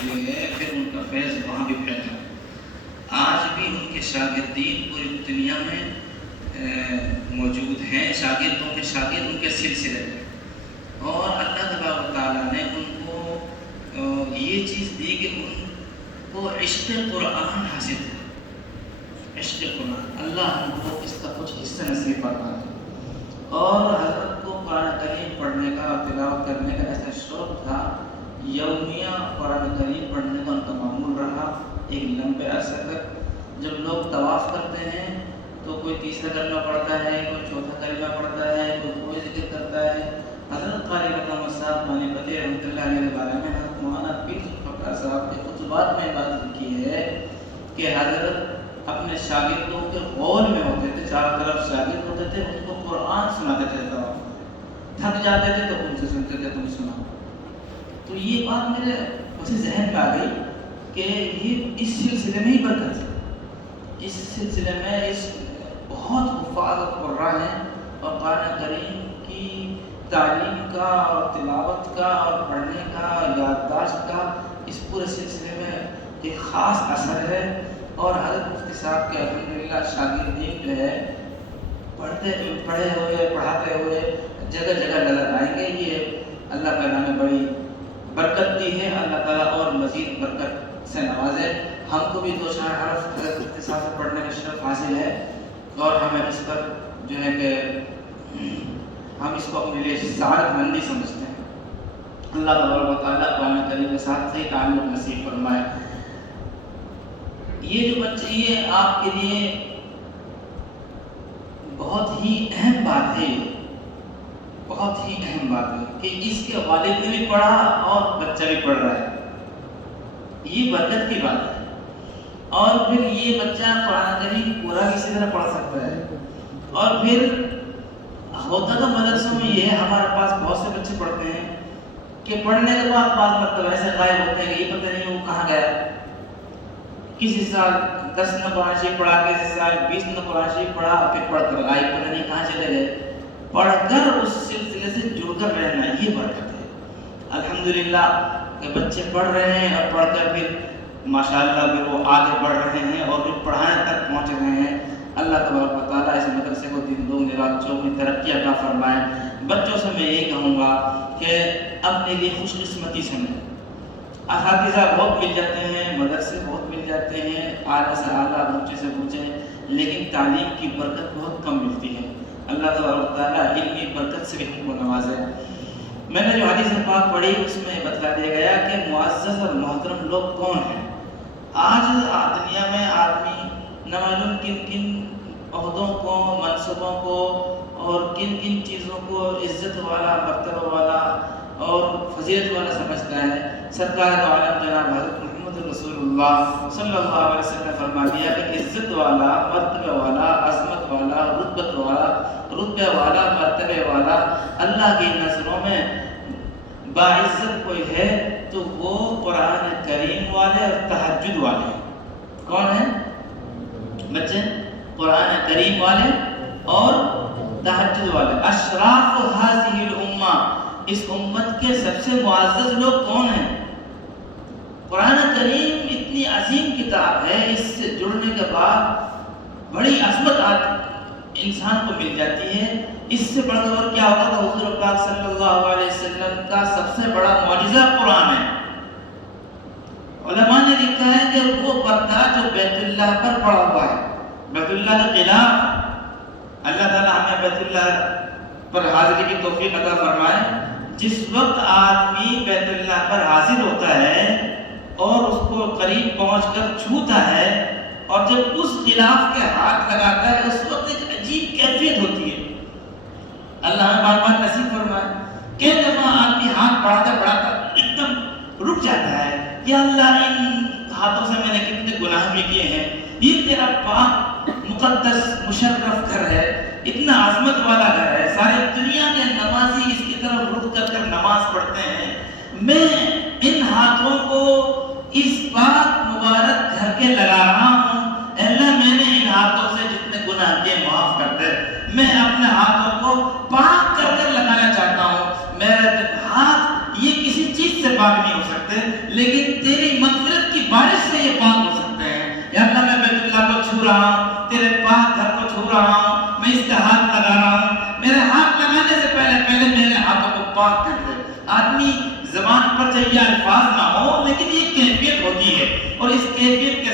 ہوئے ہیں، پھر ان کا فیض وہاں بھی پھیلا۔ آج بھی ان کے شاگردین پوری دنیا میں موجود ہیں، شاگردوں کے شاگرد ان کے سلسلے میں، اور اللہ تبارک و تعالیٰ نے ان کو یہ چیز دی کہ ان کو عشق قرآن حاصل ہے۔ عشق قرآن، اللہ ہم کو اس کا کچھ حصہ نصیب فرمائے۔ اور حضرت کو قرآن کریم پڑھنے کا اور تلاوت کرنے کا ایسا شوق تھا، یومیہ قرآن کریم پڑھنے کا ان کا معمول رہا ایک لمبے عرصے تک۔ جب لوگ طواف کرتے ہیں تو کوئی تیسرا کلمہ پڑھتا ہے، کوئی چوتھا کلمہ پڑھتا ہے، کوئی ذکر کرتا ہے۔ حضرت قاری محمد صاحب مانیپتی رحمۃ اللہ علیہ کے بارے میں حضرت مولانا پیر ذوالفقار صاحب کے خطبات میں بات لکھی ہے کہ حضرت اپنے شاگردوں کے غول میں ہوتے تھے، چاروں طرف شاگرد ہوتے تھے، ان کو قرآن سناتے تھے، تھک جاتے تھے تو ان سے سنتے تھے، تم سنا۔ تو یہ بات میرے مجھے ذہن میں آ گئی کہ یہ اس سلسلے میں ہی برکت ہے، اس سلسلے میں اس بہت حفاظ اور قرآن ہیں، اور قرآن کریم کی تعلیم کا اور تلاوت کا اور پڑھنے کا یادداشت کا اس پورے سلسلے میں ایک خاص اثر ہے۔ اور حضرت مفتی صاحب کے الحمدللہ شاگردین جو ہے پڑھے ہوئے پڑھاتے ہوئے جگہ جگہ نظر آئیں گے۔ یہ اللہ تعالیٰ نے بڑی برکت دی ہے، اللہ تعالیٰ اور مزید برکت سے نوازے۔ ہم کو بھی دو چار حرف حضرت مفتی صاحب سے پڑھنے کا شرف حاصل ہے، اور ہمیں اس پر جو ہے کہ ہم اس کو اپنے لیے سعادت مندی سمجھتے ہیں۔ اللہ تبارک و تعالیٰ قرآن کریم کے ساتھ صحیح تعلق نصیب فرمائے۔ یہ جو بچے، یہ آپ کے لیے بہت ہی اہم بات ہے، بہت ہی اہم بات ہے کہ اس کے والد نے بھی پڑھا اور بچہ بھی پڑھ رہا ہے، یہ برکت کی بات ہے۔ اور پھر یہ بچہ قرآن کریم پورا کسی طرح پڑھ سکتا ہے۔ اور پھر ہوتا تو مدرسوں میں یہ ہے، ہمارے پاس بہت سے بچے پڑھتے ہیں کہ پڑھنے کے بعد بعض مرتبہ ایسے غائب ہوتے ہیں کہ یہ پتہ نہیں وہ کہاں گیا، کسی سال 10 نے قرآن شریف پڑھا، کسی سال 20 نے قرآن شریف پڑھا، پھر پڑھ کر غائب، پتہ نہیں کہاں چلے گئے۔ پڑھ کر اس سلسلے سے جڑ کر رہنا، یہ برکت ہے۔ الحمدللہ کہ بچے پڑھ رہے ہیں، اور پڑھ کر پھر ماشاءاللہ پھر وہ آگے بڑھ رہے ہیں اور پھر پڑھانے تک پہنچ رہے ہیں۔ اللہ تبارک و تعالیٰ اس مدرسے کو دن دگنی رات چوگنی ترقی عطا فرمائے۔ بچوں سے میں یہ کہوں گا کہ اپنے لیے خوش قسمتی سمجھیں۔ اساتذہ بہت مل جاتے ہیں، مدرسے بہت مل جاتے ہیں، اعلیٰ سے اعلیٰ، اونچے سے اونچے، لیکن تعلیم کی برکت بہت کم ملتی ہے۔ اللہ تبارک و تعالیٰ علمی برکت سے بھی ہم کو نوازے۔ میں نے جو حدیث پاک پڑھی اس میں بتلا دیا گیا کہ معزز اور محترم لوگ کون ہیں۔ آج دنیا میں آدمی نہ معلوم کن کن عہدوں کو، منصبوں کو اور کن کن چیزوں کو عزت والا، مرتبہ والا اور فضیلت والا سمجھتا ہے۔ سرکار دو عالم جناب حضرت محمد رسول اللہ صلی اللہ علیہ وسلم نے فرما دیا کہ عزت والا، مرتبہ والا، عظمت والا، رتبے والا، مرتبے والا اللہ کی نظروں میں باعزت کوئی ہے تو وہ قرآن کریم والے اور تہجد والے۔ کون ہیں بچے؟ قرآن کریم والے اور تہجد والے۔ اشراف هذه الامہ، اس امت کے سب سے معزز لوگ کون ہیں؟ قرآن کریم اتنی عظیم کتاب ہے، اس سے جڑنے کے بعد بڑی عظمت انسان کو مل جاتی ہے۔ اس سے بڑھ کر اور کیا ہوتا تھا؟ حضور پاک صلی اللہ علیہ وسلم کا سب سے بڑا معجزہ قرآن ہے۔ علماء نے لکھا ہے کہ وہ پردہ جو بیت اللہ پر پڑا ہوا ہے، بیت اللہ کے خلاف، اللہ تعالیٰ ہمیں بیت اللہ پر حاضری کی توفیق عطا فرمائے۔ جس وقت آدمی بیت اللہ پر حاضر ہوتا ہے اور اس کو قریب پہنچ کر چھوتا ہے، اور جب اس غلاف کے ہاتھ لگاتا ہے اس وقت ایک عجیب کیفیت ہوتی ہے۔ اللہ ہمیں بار بار نصیب فرمائے۔ کئی دفعہ آدمی ہاتھ بڑھاتا ایک دم رک جاتا ہے، یا اللہ ان ہاتھوں سے میں نے کتنے گناہ بھی کیے ہیں، یہ تیرا پاک مقدس مشرف گھر ہے، اتنا عظمت والا گھر ہے، ساری دنیا کے نمازی اس کی طرف رک کر نماز پڑھتے ہیں، میں ان ہاتھوں کو اس پاک مبارک گھر کے لگا رہا ہوں۔ اللہ میں نے ان ہاتھوں سے جتنے گناہ کیے معاف کر دے، میں اپنے ہاتھوں کو پاک کر کر لگانا چاہتا ہوں۔ میرے ہاتھ یہ کسی چیز سے پاک نہیں ہو سکتے، لیکن تیری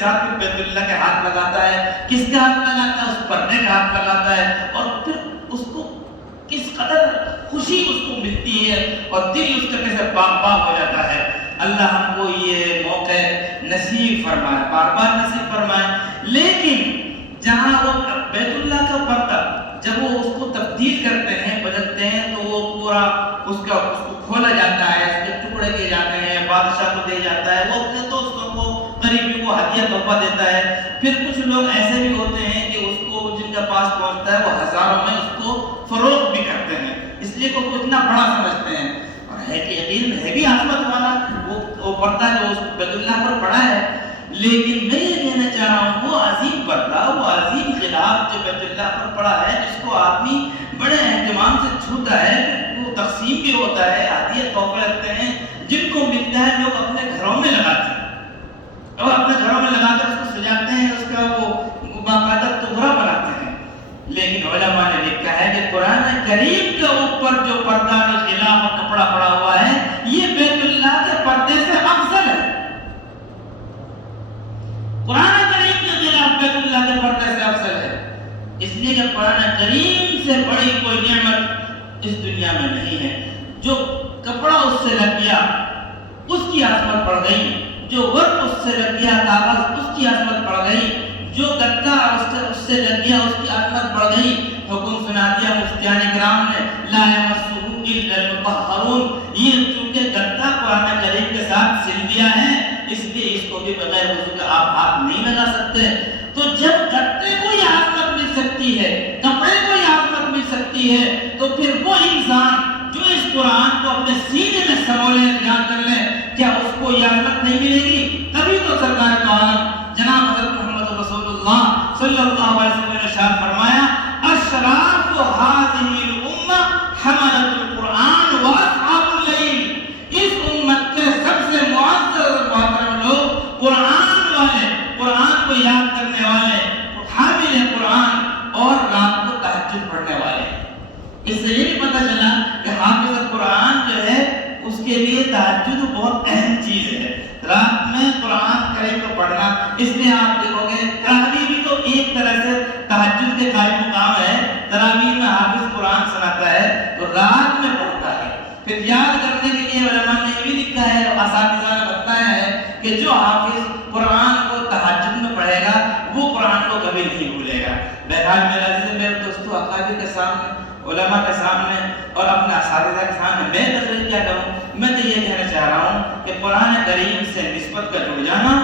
ساتھ پھر بیت اللہ کے ہاتھ لگاتا ہے. کس کا ہاتھ لگاتا ہے؟ اس پردے کا ہاتھ لگاتا ہے. اور پھر اس کو کس قدر خوشی اس کو ملتی ہے اور دل اس کا کیسے پاک پاک ہو جاتا ہے. اللہ ہم کو یہ موقع نصیب فرمائے، بار بار نصیب فرمائے. لیکن جہاں وہ بیت اللہ کا پردہ جب وہ اس کو تبدیل کرتے ہیں، بدلتے ہیں، تو وہ پورا اس کو کھولا جاتا ہے، اس کے ٹکڑے کیے جاتے ہیں، بادشاہ کو دیا جاتا ہے، وہ اپنے دوستوں کو، قریبی کو ہدیہ تحفہ دیتا ہے. پھر کچھ لوگ ایسے بھی ہوتے ہیں کہ اس کو جن کا پاس پہنچتا ہے وہ ہزاروں میں اس کو فروخت بھی کرتے ہیں، اس لیے کو اتنا بڑا سمجھتے ہیں. اور ہے کہ یقین ہے بھی عظمت والا وہ پردہ جو اس بیت اللہ پر پڑا ہے. لیکن میں یہ کہنا چاہ رہا ہوں وہ عظیم پردہ، وہ عظیم خلاف جو بیت اللہ پر پڑا ہے، جس کو آدمی بڑے اہتمام سے چھوتا ہے، وہ تقسیم بھی ہوتا ہے، ہدیہ تحفے رکھتے ہیں، جن کو ملتا ہے لوگ اپنے گھروں میں لگاتے ہیں اور اپنے گھروں میں لگا کر اس کو سجاتے ہیں، اس کا وہ باقاعدہ تحفہ بناتے ہیں. لیکن علماء نے لکھا ہے کہ قرآن کریم کے اوپر جو پردہ کے خلاف کپڑا پڑا ہوا ہے یہ بیت اللہ کے پردے سے افضل ہے. قرآن کریم کے خلاف بیت اللہ کے پردے سے افضل ہے، اس لیے کہ قرآن کریم سے بڑی کوئی نعمت اس دنیا میں نہیں ہے. جو کپڑا اس سے لگ گیا اس کی عظمت بڑھ گئی، جو ورق اس سے لگ گیا کاغذ اس کی عظمت بڑھ گئی، جو گدا اس سے لگ گیا اس کی عظمت بڑھ گئی. حکم سنا دیا مفتیان کرام نے لا یمسہ الا المطہرون. یہ چونکہ گدا قرآن کریم کے ساتھ سل دیا ہے اس لیے اس کو بھی بغیر وضو کے آپ ہاتھ نہیں لگا سکتے. تو جب گدے کو یہ عظمت مل سکتی ہے، کپڑے کو یہ عظمت مل سکتی ہے، تو پھر وہ انسان جو اس قرآن کو اپنے سینے میں سمولے یاد کر لے، کیا اس کو یہ عظمت نہیں ملے گی؟ تبھی تو سرکار کا عالم جناب حضرت محمد رسول اللہ صلی اللہ علیہ وسلم نے ارشاد فرمایا اشراف هذه الامه حملۃ القرآن واصحاب اللیل. اس امت کے سب سے معزز اور محترم لوگ قرآن والے، قرآن کو یاد کرنے والے، حامل قرآن اور رات کو تہجد پڑھنے والے. اس سے یہ بھی پتہ چلا کہ حافظ قرآن جو ہے اس کے لیے تہجد بہت اہم چیز ہے. رات میں قرآن کریم کو پڑھنا، اس لیے آپ دیکھو گے تراویح بھی تو ایک طرح سے تہجد کے قائم مقام ہے. تراویح میں حافظ قرآن سناتا ہے تو رات میں پڑھتا ہے. پھر یاد کرنے کے لیے علماء نے یہ بھی لکھا ہے، اساتذہ نے بتایا ہے کہ جو حافظ قرآن کو تہجد میں پڑھے گا وہ قرآن کو کبھی نہیں بھولے گا. بہرحال میرا عزیز میرے دوستو، اکابر کے سامنے، علماء کے سامنے اور اپنے اساتذہ کے سامنے میں تقریر کیا کروں؟ میں تو یہ کہنا چاہ رہا ہوں کہ قرآن کریم سے نسبت کا جڑ جانا،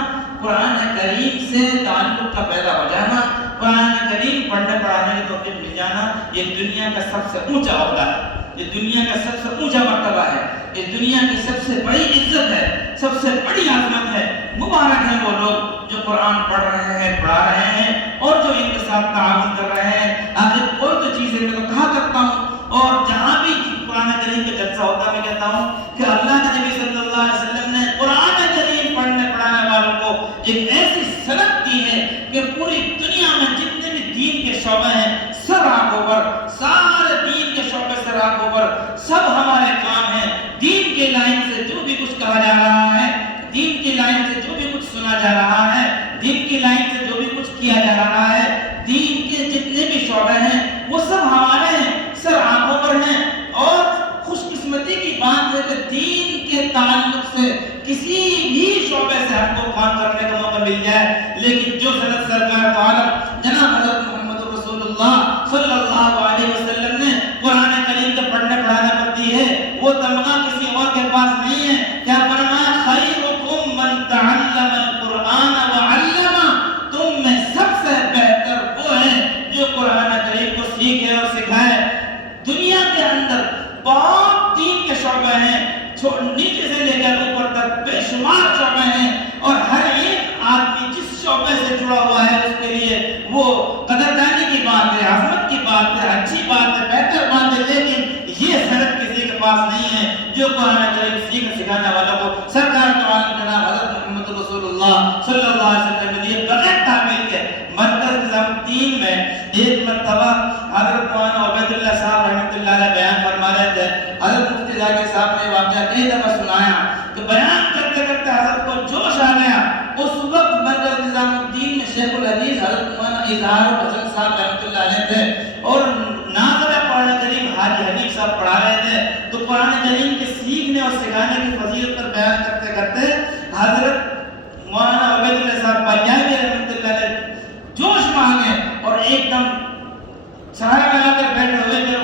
قرآن کریم سے تعلق کا پیدا ہو جانا، قرآن کریم پڑھنے پڑھانے کی توفیق مل جانا، یہ دنیا کا سب سے اونچا عہدہ ہے، یہ دنیا کا سب سے اونچا مرتبہ ہے، یہ دنیا کی سب سے بڑی عزت ہے، سب سے بڑی عظمت ہے. مبارک ہیں وہ لوگ جو قرآن پڑھ رہے ہیں، پڑھا رہے ہیں اور جو ان کے ساتھ تعاون کر رہے ہیں. آخر کوئی تو چیز ہے، میں تو کہا کرتا ہوں اور جہاں بھی قرآن کریم کا جلسہ ہوتا میں کہتا ہوں کہ اللہ کے نبی صلی اللہ علیہ وسلم نے قرآن کریم پڑھنے پڑھانے والوں کو ایک ایسی سند دی ہے کہ پوری دنیا میں جتنے بھی دین کے شعبے ہیں سب آنکھوں پر، سارے دین کے شعبے سے آنکھوں پر، سب ہمارے کام ہیں. دین کے لائن سے جو بھی کچھ کہا جا رہا ہے، دین کی لائن سے جو بھی کچھ سنا جا رہا ہے، دین کی لائن سے جو بھی کچھ کیا جا رہا ہے، دین کے جتنے بھی شعبے ہیں وہ سب ہمارے ہیں، سب آنکھوں پر ہیں. اور خوش قسمتی کی بات ہے کہ دین کے تعلق سے کسی بھی شعبے سے ہم کو کام کرنے کا موقع مل جائے، لیکن جو سند سرکار کا عالم جناب حضرت محمد رسول اللہ صلی اللہ علیہ وسلم نے قرآن کریم کے پڑھنے پڑھانے پر دی ہے وہ تمغہ کسی اور کے پاس نہیں ہے. کیا فرمایا؟ خیرکم من تعلم القرآن وعلمہ. تم میں سب سے بہتر وہ ہے جو قرآن کریم کو سیکھے اور سکھائے. دنیا کے اندر بہت دین کے شعبے ہیں، نیچے سے لے کر اوپر تک بے شمار شعبے ہیں، اور ہر ایک آدمی جس شعبے سے جڑا ہوا ہے اس کے لیے وہ قدردانی کی بات ہے، عظمت کی بات ہے، اچھی بات ہے، بہتر بات ہے. لیکن یہ سند کسی کے پاس نہیں ہے جو قرآن کریم سیکھ سکھانے والوں کو سرکار کا عالم جناب حضرت محمد رسول اللہ صلی اللہ علیہ وسلم نے دیے بغیر تعمیل کے. مرکز نظام الدین میں ایک مرتبہ حضرت مولانا عبید اللہ صاحب رحمۃ اللہ علیہ بیان فرما رہے تھے. حضرت مفتی ذاکر صاحب نے واقعہ کئی دفعہ سنایا کہ بیان کرتے کرتے حضرت کو جوش آ گیا. اس وقت مرکز نظام اظہار حسن صاحب رحمۃ اللہ علیہ تھے اور ناظر قرآن کریم حاجی حنیف صاحب پڑھا رہے تھے تو قرآن کریم کے سیکھنے اور سکھانے کی فضیلت پر بیان کرتے کرتے حضرت مولانا عبید اللہ صاحب پنجابی رحمۃ اللہ علیہ جوش میں آ گئے اور ایک دم سہارا لگا کر بیٹھے ہوئے تھے،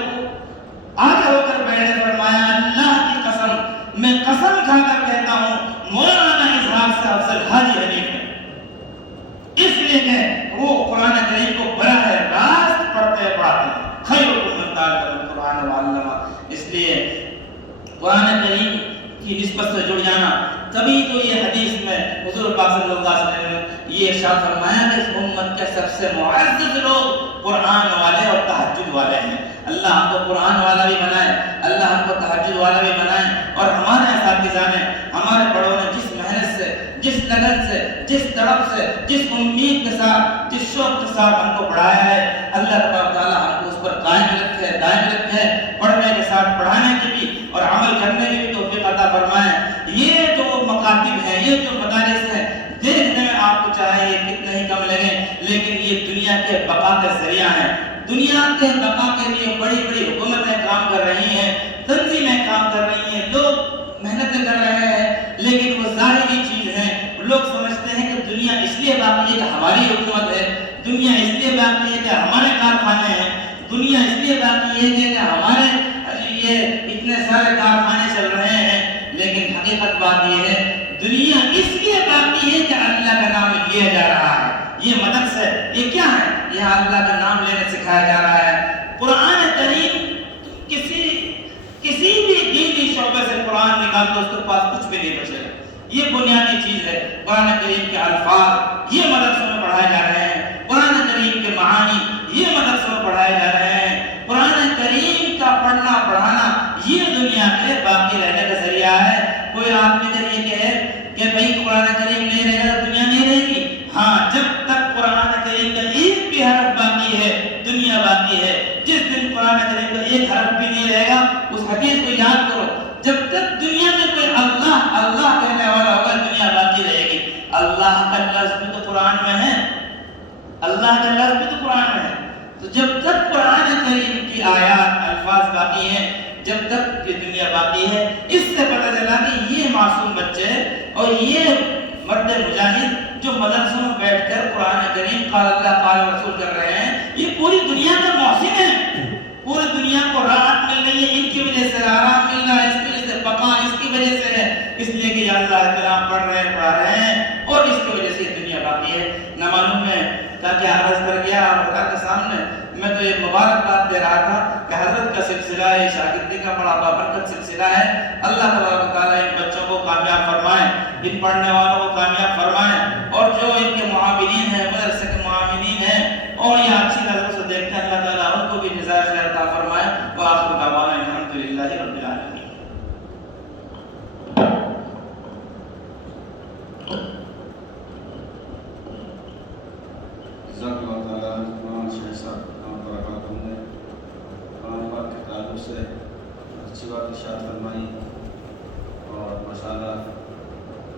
آگے ہو کر بیٹھے، فرمایا اللہ کی قسم میں قسم کھا کر کہتا ہوں مولانا اظہار سے افضل حاجی حنیف ہے، اس لیے کہ وہ قرآن کریم کو براہ راست پڑھتے پڑھاتے ہیں، خیرکم من تعلم القرآن وعلمہ۔ اس لیے قرآن کریم کی نسبت سے جڑ جانا، تبھی تو یہ حدیث میں حضور پاک صلی اللہ علیہ وسلم نے یہ ارشاد فرمایا کہ اس امت کے سب سے معزز لوگ قرآن والے اور تہجد والے ہیں۔ اللہ ہم کو قرآن والا بھی بنائے، اللہ ہم کو تہجد والا بھی بنائے، اور ہمارے اساتذہ نے، ہمارے بڑوں نے جس محنت سے، جس لگن سے، جس تڑپ سے، جس امید کے ساتھ، جس شوق کے ساتھ ہم کو پڑھایا ہے، اللہ تبارک تعالیٰ ہم کو اس پر قائم رکھے، دائم رکھے، پڑھنے کے ساتھ پڑھانے کی بھی اور عمل کرنے کی بھی توفیق عطا فرمائے۔ یہ جو مکاتب ہیں، یہ جو مدارس ہیں، دیکھنے میں آپ کو چاہے یہ کتنے ہی کم لگیں، لیکن یہ دنیا کے بقا کا ذریعہ ہیں۔ دنیا کے بقا کے لیے بڑی بڑی حکومتیں کام کر رہی ہیں، تنظیمیں کام کر رہی ہیں، لوگ محنتیں کر رہے ہیں، لیکن وہ ظاہری چیز ہے۔ لوگ سمجھتے ہیں کہ دنیا اس لیے باقی ہے کہ ہماری حکومت ہے، دنیا اس لیے باقی ہے کہ ہمارے کارخانے ہیں، دنیا اس لیے باقی ہے کہ ہمارے یہ اتنے سارے کارخانے چل رہے ہیں، لیکن حقیقت بات یہ ہے دنیا اس لیے باقی ہے کہ اللہ کا نام لیا جا رہا ہے۔ یہ مدرسے یہ کیا ہے؟ یہ اللہ کا نام لینے سکھایا جا رہا ہے۔ قرآن کریم کسی بھی دینی شعبے سے قرآن نکال دو، اس کے پاس کچھ بھی نہیں بچے گا۔ یہ بنیادی چیز ہے۔ قرآن کریم کے الفاظ یہ مدرسوں میں پڑھائے جا رہے ہیں، قرآن کریم کے معانی یہ مدرسوں میں پڑھائے جا رہے ہیں۔ قرآن کریم کا پڑھنا پڑھانا یہ دنیا کے باقی رہنے کا ذریعہ ہے۔ کوئی آدمی اگر یہ کہے کہ بھائی قرآن کریم نہیں رہے گا تو دنیا نہیں رہے گی، ہاں جب تک قرآن کریم کا ایک بھی حرف باقی ہے دنیا باقی ہے۔ جس دن قرآن کریم کا ایک حرف بھی نہیں رہے گا، اس حدیث کو یاد کرو، جب تک دنیا میں کوئی اللہ اللہ کہنے والا ہوگا دنیا باقی رہے گی۔ اللہ کا لفظ بھی تو قرآن میں ہے، اللہ کا لفظ بھی تو قرآن میں ہے۔ تو جب تک قرآن کریم کی آیات الفاظ باقی ہیں، جب تک یہ دنیا باقی ہے۔ اس سے پتہ چلا کہ یہ معصوم بچے اور یہ مرد مجاہد جو مدرسوں میں بیٹھ کر قرآن کریم قال اللہ قال رسول کر رہے ہیں، یہ پوری دنیا کا محسن ہے۔ پوری دنیا کو راحت مل رہی ہے، ان کی وجہ سے آرام مل رہا ہے، اس کی وجہ سے بقا اس کی وجہ سے ہے، اس لیے کہ یہ اللہ کلام پڑھ رہے ہیں، پڑھا رہے ہیں، اور اس کی وجہ سے یہ دنیا باقی ہے۔ نہ معلوم ہے کیا عرض کر گیا حضرات کے سامنے۔ میں تو یہ مبارک بات دے رہا تھا کہ حضرت کا سلسلہ ہے، شاگردی کا بڑا بابرکت سلسلہ ہے۔ اللہ تبارک تعالیٰ ان بچوں کو کامیاب فرمائے، ان پڑھنے والوں کو کامیاب فرمائے، اور جو ان کے معاونین ہیں، مدرسے کے معاونین ہیں اور یہ اچھی نظروں سے دیکھتے ہیں، اللہ تعالیٰ ان کو بھی جزائے خیر عطا فرمائے۔ وآخر دعوانا الحمدللہ رب العالمین۔ جزاک اللہ تعالیٰ مولانا شیخ صاحب نے قرآن پاک کے تعلق سے اچھی بات ارشاد فرمائی، اور ماشاء اللہ